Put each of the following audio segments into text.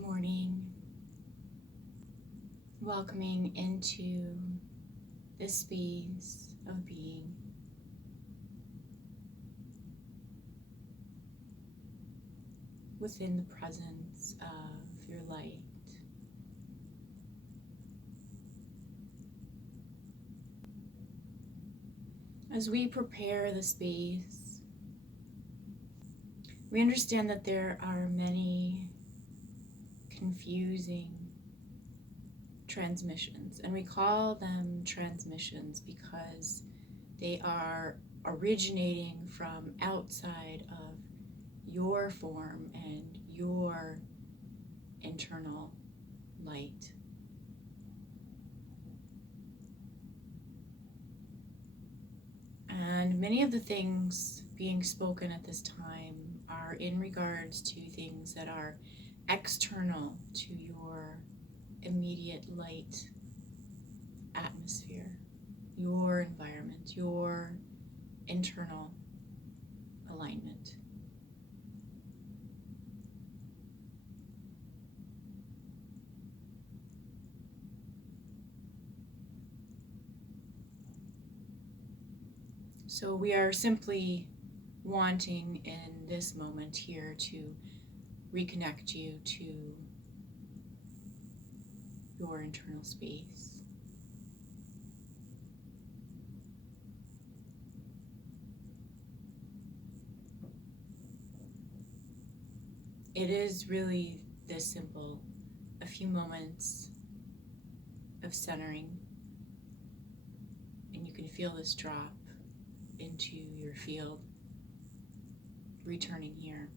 Good morning. Welcoming into this space of being. Within the presence of your light. As we prepare the space, we understand that there are many confusing transmissions, and we call them transmissions because they are originating from outside of your form and your internal light. And many of the things being spoken at this time are in regards to things that are external to your immediate light atmosphere, your environment, your internal alignment. So we are simply wanting in this moment here to reconnect you to your internal space. It is really this simple. A few moments of centering, and you can feel this drop into your field, returning here.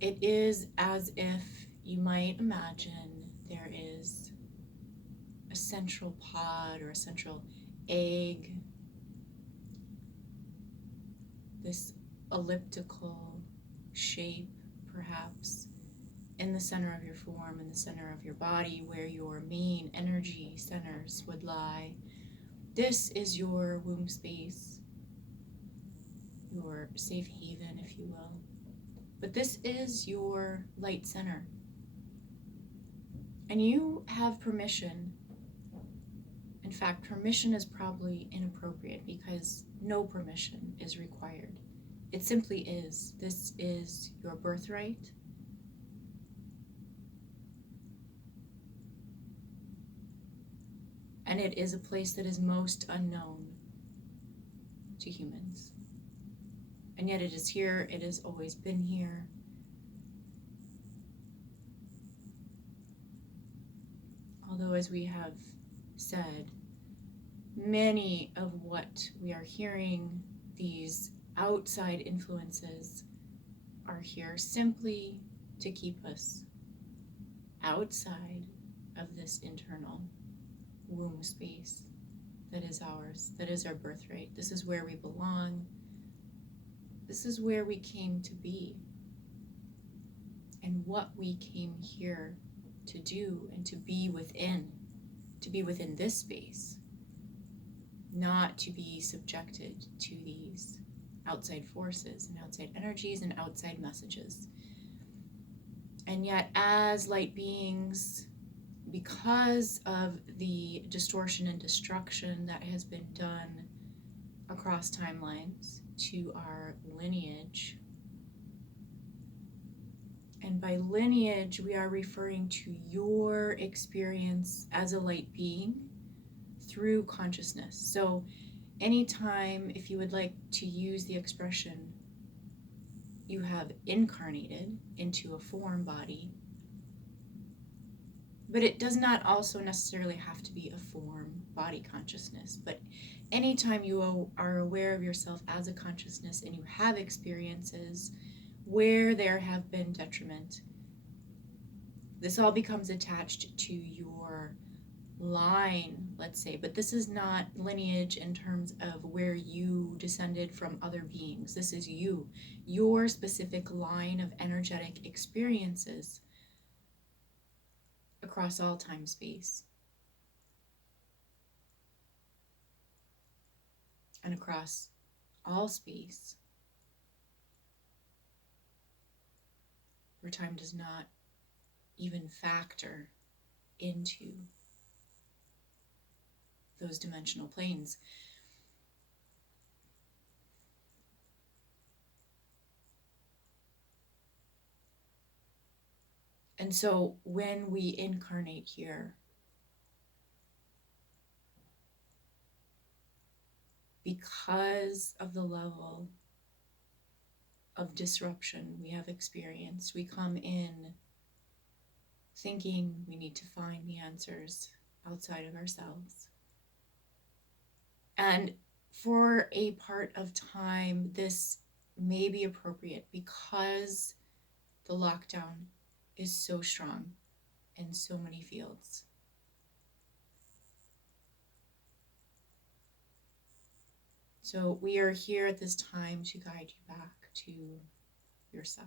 It is as if you might imagine there is a central pod or a central egg, this elliptical shape perhaps in the center of your form, in the center of your body, where your main energy centers would lie. This is your womb space, your safe haven, if you will. But this is your light center. And you have permission. In fact, permission is probably inappropriate because no permission is required. It simply is. This is your birthright. And it is a place that is most unknown to humans. And yet it is here, it has always been here. Although, as we have said, many of what we are hearing, these outside influences, are here simply to keep us outside of this internal womb space that is ours, that is our birthright. This is where we belong. This is where we came to be and what we came here to do and to be within this space, not to be subjected to these outside forces and outside energies and outside messages. And yet, as light beings, because of the distortion and destruction that has been done across timelines to our lineage, and by lineage we are referring to your experience as a light being through consciousness. So anytime, if you would like to use the expression, you have incarnated into a form body, but it does not also necessarily have to be a form body consciousness. But anytime you are aware of yourself as a consciousness and you have experiences where there have been detriment, this all becomes attached to your line, let's say. But this is not lineage in terms of where you descended from other beings. This is you, your specific line of energetic experiences across all time space and across all space. where time does not even factor into those dimensional planes. And so when we incarnate here, because of the level of disruption we have experienced, we come in thinking we need to find the answers outside of ourselves. And for a part of time, this may be appropriate because the lockdown is so strong in so many fields. So we are here at this time to guide you back to yourself.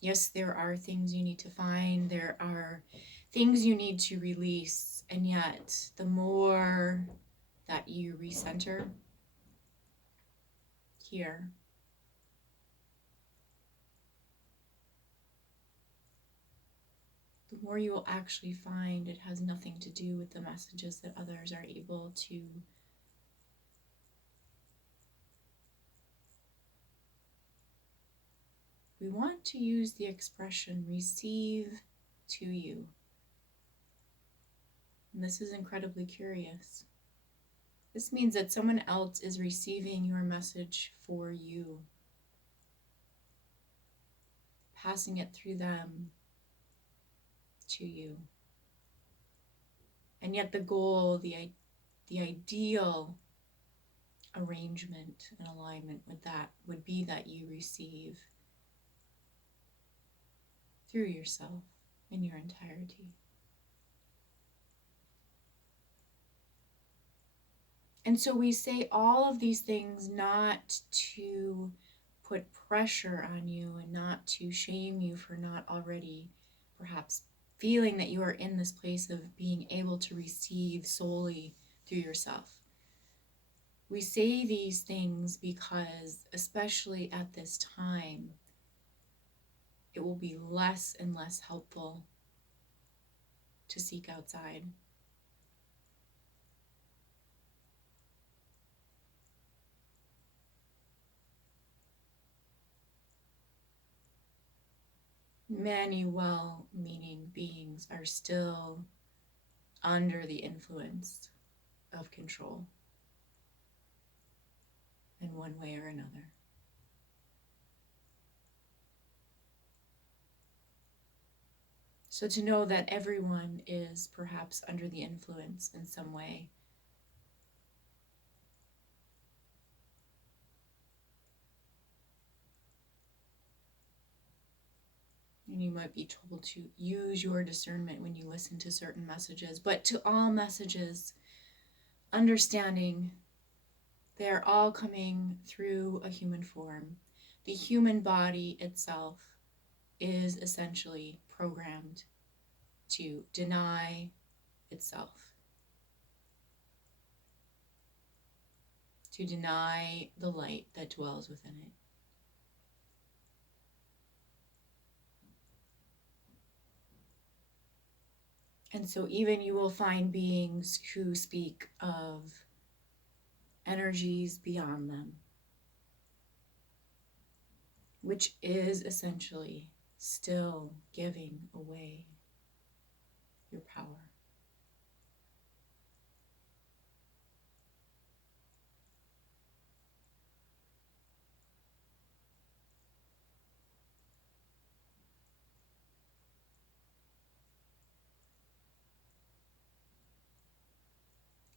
Yes, there are things you need to find, there are things you need to release, and yet the more that you recenter here, the more you will actually find it has nothing to do with the messages that others are able to we want to use the expression receive to you. And this is incredibly curious. This means that someone else is receiving your message for you, passing it through them to you. And yet the goal, the ideal arrangement and alignment with that would be that you receive through yourself in your entirety. And so we say all of these things not to put pressure on you and not to shame you for not already perhaps feeling that you are in this place of being able to receive solely through yourself. We say these things because, especially at this time, it will be less and less helpful to seek outside. Many well-meaning beings are still under the influence of control in one way or another. So to know that everyone is perhaps under the influence in some way, and you might be told to use your discernment when you listen to certain messages, but to all messages, understanding they're all coming through a human form. The human body itself is essentially programmed to deny itself, to deny the light that dwells within it. And so even you will find beings who speak of energies beyond them, which is essentially still giving away your power.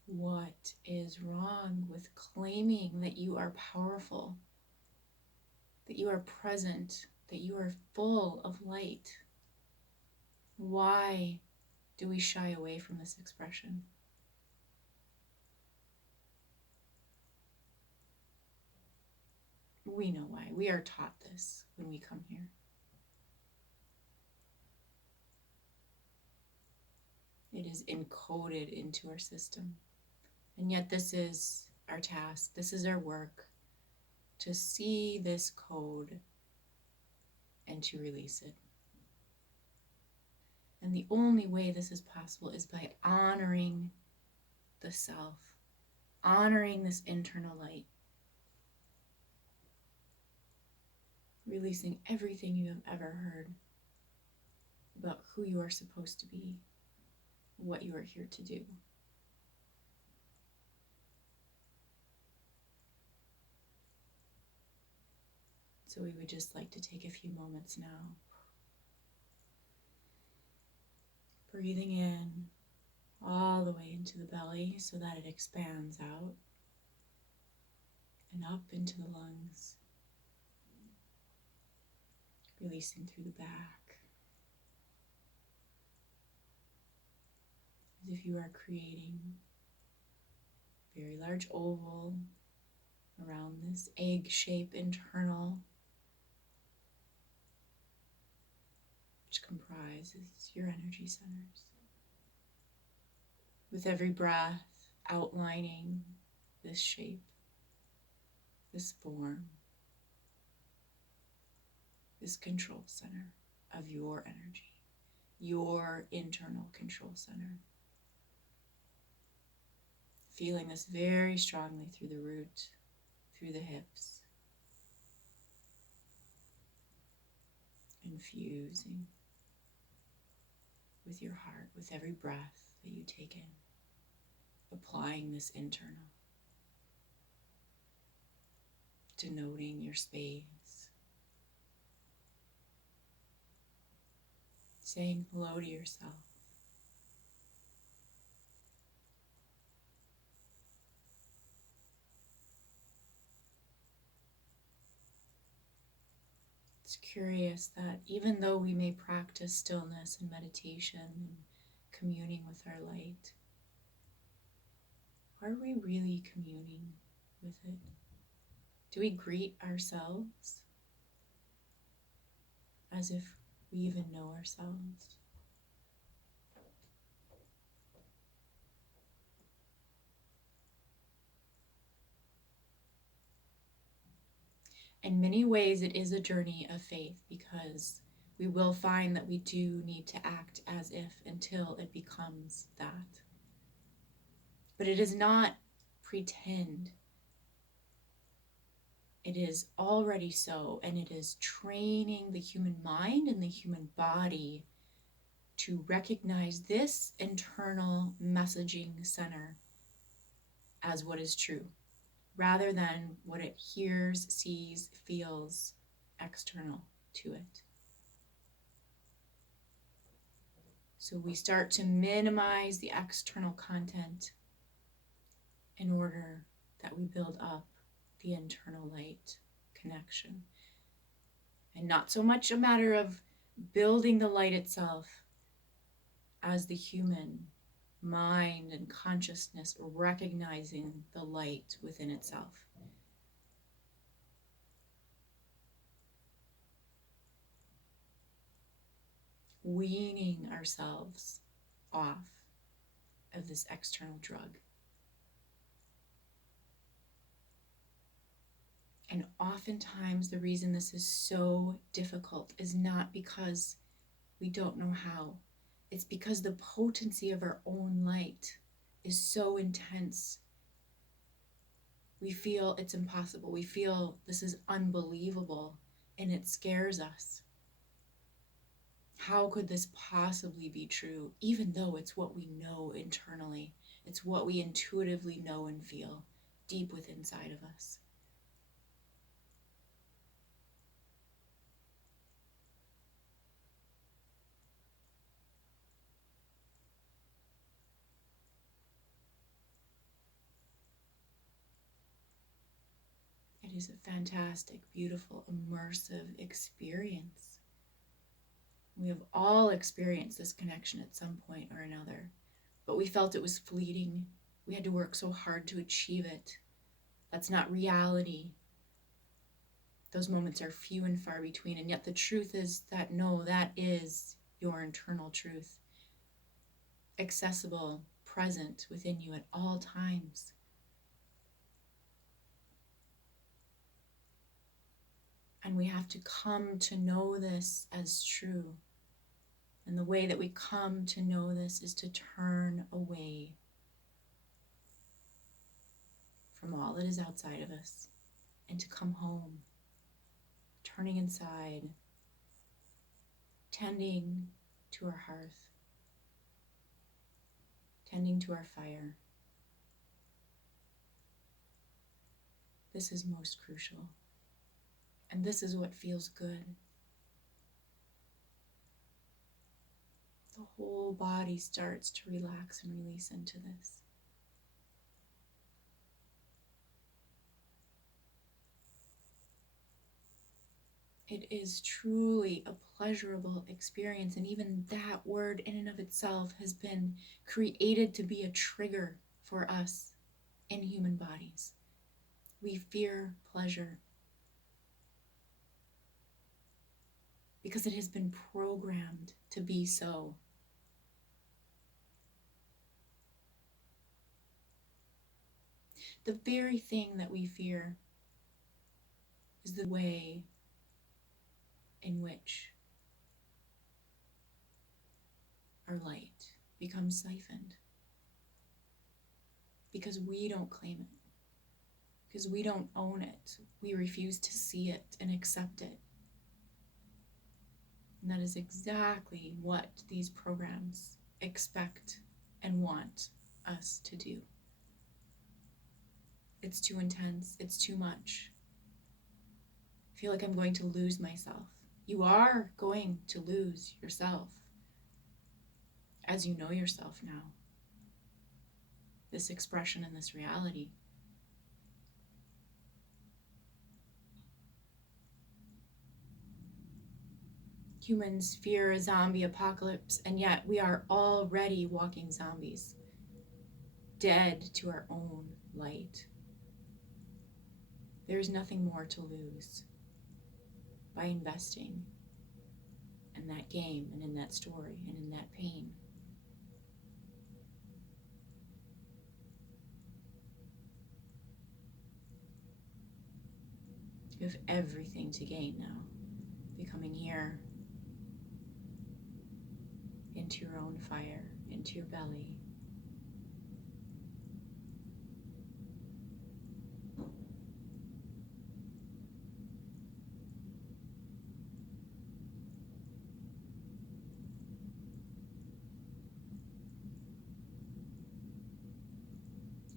What is wrong with claiming that you are powerful, that you are present, that you are full of light? Why do we shy away from this expression? We know why. We are taught this when we come here. It is encoded into our system. And yet this is our task. This is our work, to see this code and to release it. And the only way this is possible is by honoring the self, honoring this internal light, releasing everything you have ever heard about who you are supposed to be, what you are here to do. So we would just like to take a few moments now, breathing in all the way into the belly so that it expands out and up into the lungs, releasing through the back, as if you are creating a very large oval around this egg shape internal, which comprises your energy centers. With every breath, outlining this shape, this form, this control center of your energy, your internal control center. Feeling this very strongly through the root, through the hips, infusing with your heart, with every breath that you take in, applying this internal, denoting your space, saying hello to yourself. It's curious that even though we may practice stillness and meditation and communing with our light, are we really communing with it? Do we greet ourselves as if we even know ourselves? In many ways, it is a journey of faith, because we will find that we do need to act as if until it becomes that. But it is not pretend. It is already so, and it is training the human mind and the human body to recognize this internal messaging center as what is true, rather than what it hears, sees, feels external to it. So we start to minimize the external content in order that we build up the internal light connection. And not so much a matter of building the light itself as the human mind and consciousness recognizing the light within itself. Weaning ourselves off of this external drug. And oftentimes the reason this is so difficult is not because we don't know how. It's because the potency of our own light is so intense. We feel it's impossible. We feel this is unbelievable, and it scares us. How could this possibly be true, even though it's what we know internally? It's what we intuitively know and feel deep within inside of us. It is a fantastic, beautiful, immersive experience. We have all experienced this connection at some point or another, but we felt it was fleeting. We had to work so hard to achieve it. That's not reality. Those moments are few and far between, and yet the truth is that no, that is your internal truth, accessible, present within you at all times. And we have to come to know this as true. And the way that we come to know this is to turn away from all that is outside of us and to come home, turning inside, tending to our hearth, tending to our fire. This is most crucial. And this is what feels good. The whole body starts to relax and release into this. It is truly a pleasurable experience, and even that word in and of itself has been created to be a trigger for us in human bodies. We fear pleasure because it has been programmed to be so. The very thing that we fear is the way in which our light becomes siphoned. Because we don't claim it. Because we don't own it. We refuse to see it and accept it. And that is exactly what these programs expect and want us to do. It's too intense. It's too much. I feel like I'm going to lose myself. You are going to lose yourself as you know yourself now. This expression and this reality. Humans fear a zombie apocalypse, and yet we are already walking zombies, dead to our own light. There is nothing more to lose by investing in that game and in that story and in that pain. You have everything to gain now, becoming here into your own fire, into your belly.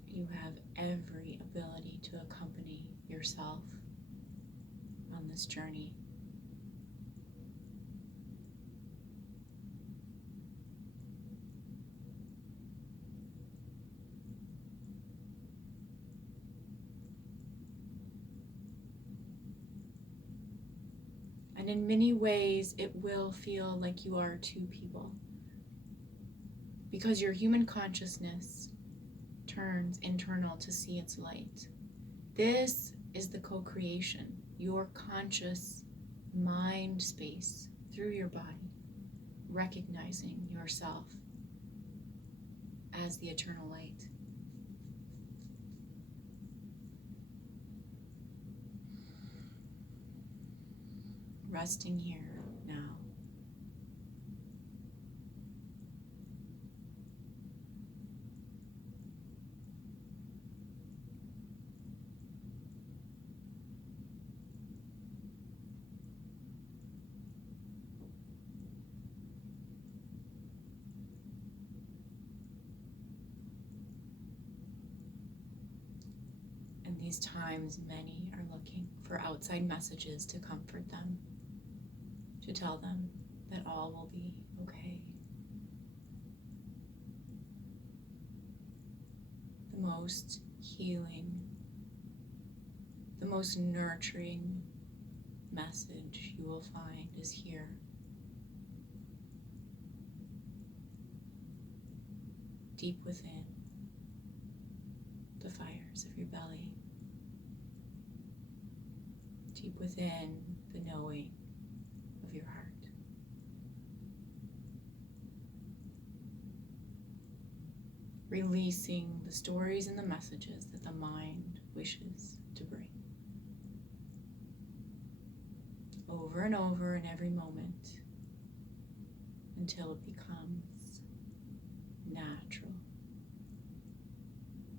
You have every ability to accompany yourself on this journey. And in many ways, it will feel like you are two people. Because your human consciousness turns internal to see its light. This is the co-creation, your conscious mind space through your body, recognizing yourself as the eternal light. Resting here now. In these times, many are looking for outside messages to comfort them, to tell them that all will be okay. The most healing, the most nurturing message you will find is here. Deep within the fires of your belly. Deep within the knowing of your heart. Releasing the stories and the messages that the mind wishes to bring. over and over in every moment until it becomes natural,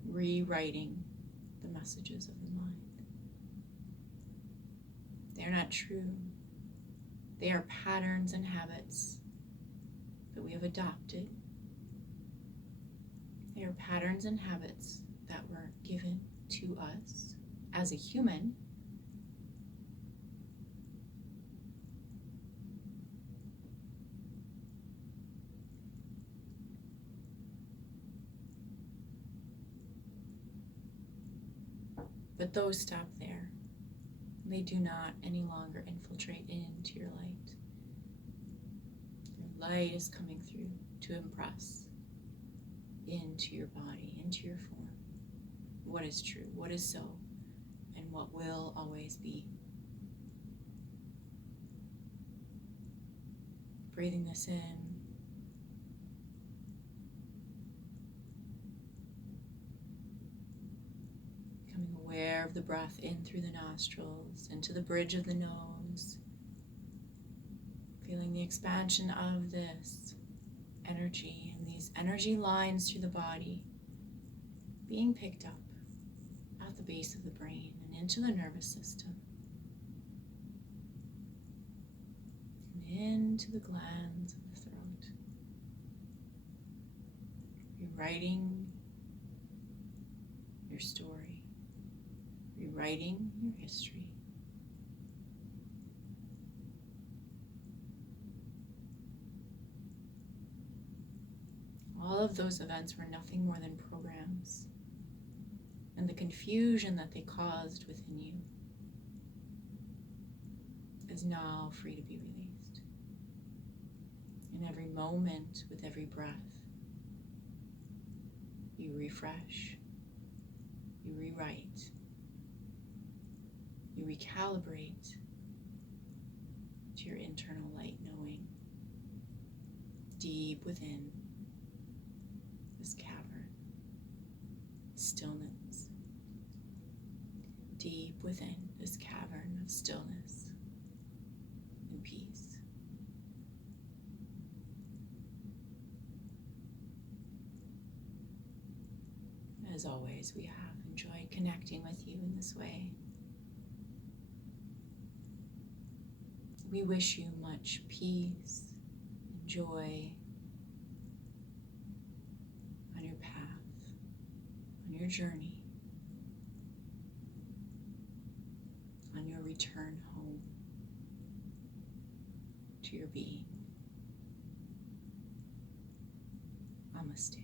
rewriting the messages of the mind. They're not true. They are patterns and habits that we have adopted. They are patterns and habits that were given to us as a human. But those stop there. They do not any longer infiltrate into your light. Your light is coming through to impress into your body, into your form, what is true, what is so, and what will always be. Breathing this in. Becoming aware of the breath in through the nostrils, into the bridge of the nose. Feeling the expansion of this energy and these energy lines through the body being picked up at the base of the brain and into the nervous system and into the glands of the throat, rewriting your story, rewriting your history. All of those events were nothing more than programs, and the confusion that they caused within you is now free to be released. In every moment, with every breath, you refresh, you rewrite, you recalibrate to your internal light knowing deep within this cavern, stillness, deep within this cavern of stillness and peace. As always, we have enjoyed connecting with you in this way. We wish you much peace and joy on your path, on your journey, on your return home to your being. Namaste.